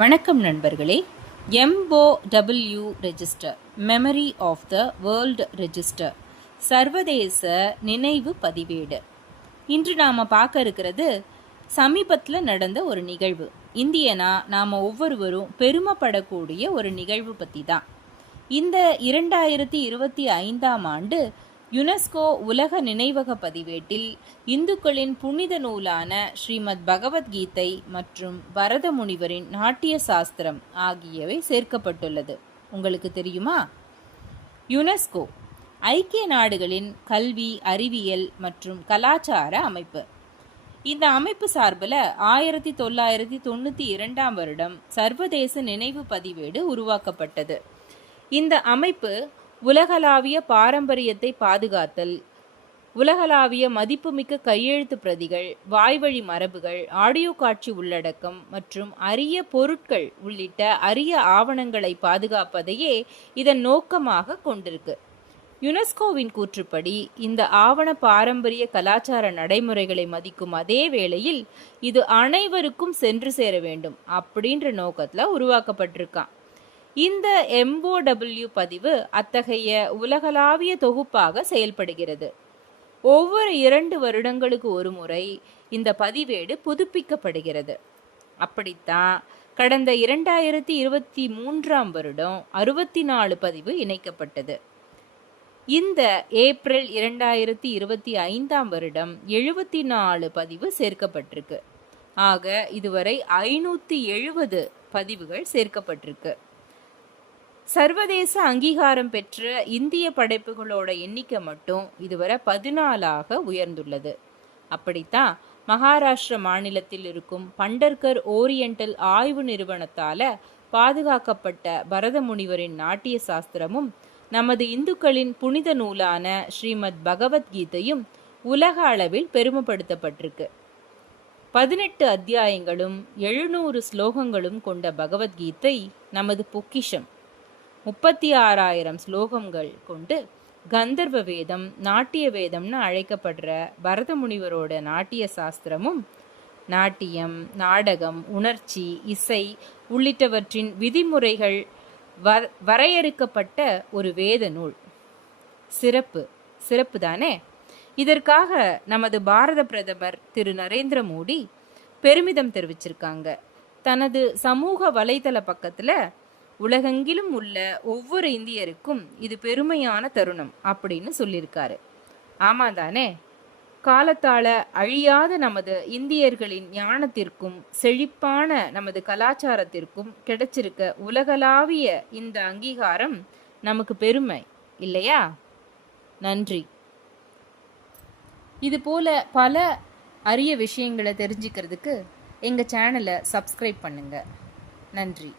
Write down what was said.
வணக்கம் நண்பர்களே. MOW register, memory of the world register, சர்வதேச நினைவு பதிவேடு. இன்று நாம் பார்க்க இருக்கிறது சமீபத்தில் நடந்த ஒரு நிகழ்வு. இந்தியனா நாம் ஒவ்வொருவரும் பெருமைப்படக்கூடிய ஒரு நிகழ்வு பற்றி தான். இந்த 2025ஆம் ஆண்டு யுனெஸ்கோ உலக நினைவக பதிவேட்டில் இந்துக்களின் புனித நூலான ஸ்ரீமத் பகவத்கீதை மற்றும் பரத முனிவரின் நாட்டிய சாஸ்திரம் ஆகியவை சேர்க்கப்பட்டுள்ளது. உங்களுக்கு தெரியுமா? யுனெஸ்கோ ஐக்கிய நாடுகளின் கல்வி, அறிவியல் மற்றும் கலாச்சார அமைப்பு. இந்த அமைப்பு சார்பில் 1992ஆம் வருடம் சர்வதேச நினைவு பதிவேடு உருவாக்கப்பட்டது. இந்த அமைப்பு உலகளாவிய பாரம்பரியத்தை பாதுகாத்தல், உலகளாவிய மதிப்புமிக்க கையெழுத்து பிரதிகள், வாய்வழி மரபுகள், ஆடியோ காட்சி உள்ளடக்கம் மற்றும் அரிய பொருட்கள் உள்ளிட்ட அரிய ஆவணங்களை பாதுகாப்பதையே இதன் நோக்கமாக கொண்டிருக்கு. யுனெஸ்கோவின் கூற்றுப்படி இந்த ஆவண பாரம்பரிய கலாச்சார நடைமுறைகளை மதிக்கும் அதே வேளையில் இது அனைவருக்கும் சென்று சேர வேண்டும் அப்படின்ற நோக்கத்தில் உருவாக்கப்பட்டிருக்கான். இந்த MOW பதிவு அத்தகைய உலகளாவிய தொகுப்பாக செயல்படுகிறது. ஒவ்வொரு 2 வருடங்களுக்கு ஒரு முறை இந்த பதிவேடு புதுப்பிக்கப்படுகிறது. அப்படித்தான் கடந்த 2023ஆம் வருடம் 64 பதிவு இணைக்கப்பட்டது. இந்த ஏப்ரல் 2025ஆம் வருடம் 74 பதிவு சேர்க்கப்பட்டிருக்கு. ஆக இதுவரை 570 பதிவுகள் சேர்க்கப்பட்டிருக்கு. சர்வதேச அங்கீகாரம் பெற்ற இந்திய படைப்புகளோட எண்ணிக்கை மட்டும் இதுவரை 14ஆக உயர்ந்துள்ளது. அப்படித்தான் மகாராஷ்டிர மாநிலத்தில் இருக்கும் பண்டர்கர் ஓரியண்டல் ஆய்வு நிறுவனத்தால் பாதுகாக்கப்பட்ட பரத முனிவரின் நாட்டிய சாஸ்திரமும் நமது இந்துக்களின் புனித நூலான ஸ்ரீமத் பகவத்கீதையும் உலக அளவில் பெருமைப்படுத்தப்பட்டிருக்கு. 18 அத்தியாயங்களும் 700 ஸ்லோகங்களும் கொண்ட பகவத்கீதை நமது பொக்கிஷம். 36,000 ஸ்லோகங்கள் கொண்டு கந்தர்வ வேதம், நாட்டிய வேதம்னு அழைக்கப்படுற பரத முனிவரோட நாட்டிய சாஸ்திரமும் நாட்டியம், நாடகம், உணர்ச்சி, இசை உள்ளிட்டவற்றின் விதிமுறைகள் வரையறுக்கப்பட்ட ஒரு வேத நூல். சிறப்பு தானே? இதற்காக நமது பாரத பிரதமர் திரு நரேந்திர மோடி பெருமிதம் தெரிவிச்சிருக்காங்க. தனது சமூக வலைதள பக்கத்தில் உலகெங்கிலும் உள்ள ஒவ்வொரு இந்தியருக்கும் இது பெருமையான தருணம் அப்படின்னு சொல்லியிருக்காரு. ஆமாம் தானே? காலத்தால அழியாத நமது இந்தியர்களின் ஞானத்திற்கும் செழிப்பான நமது கலாச்சாரத்திற்கும் கிடைச்சிருக்க உலகளாவிய இந்த அங்கீகாரம் நமக்கு பெருமை இல்லையா? நன்றி. இது போல பல அரிய விஷயங்களை தெரிஞ்சுக்கிறதுக்கு எங்கள் சேனலை சப்ஸ்கிரைப் பண்ணுங்க. நன்றி.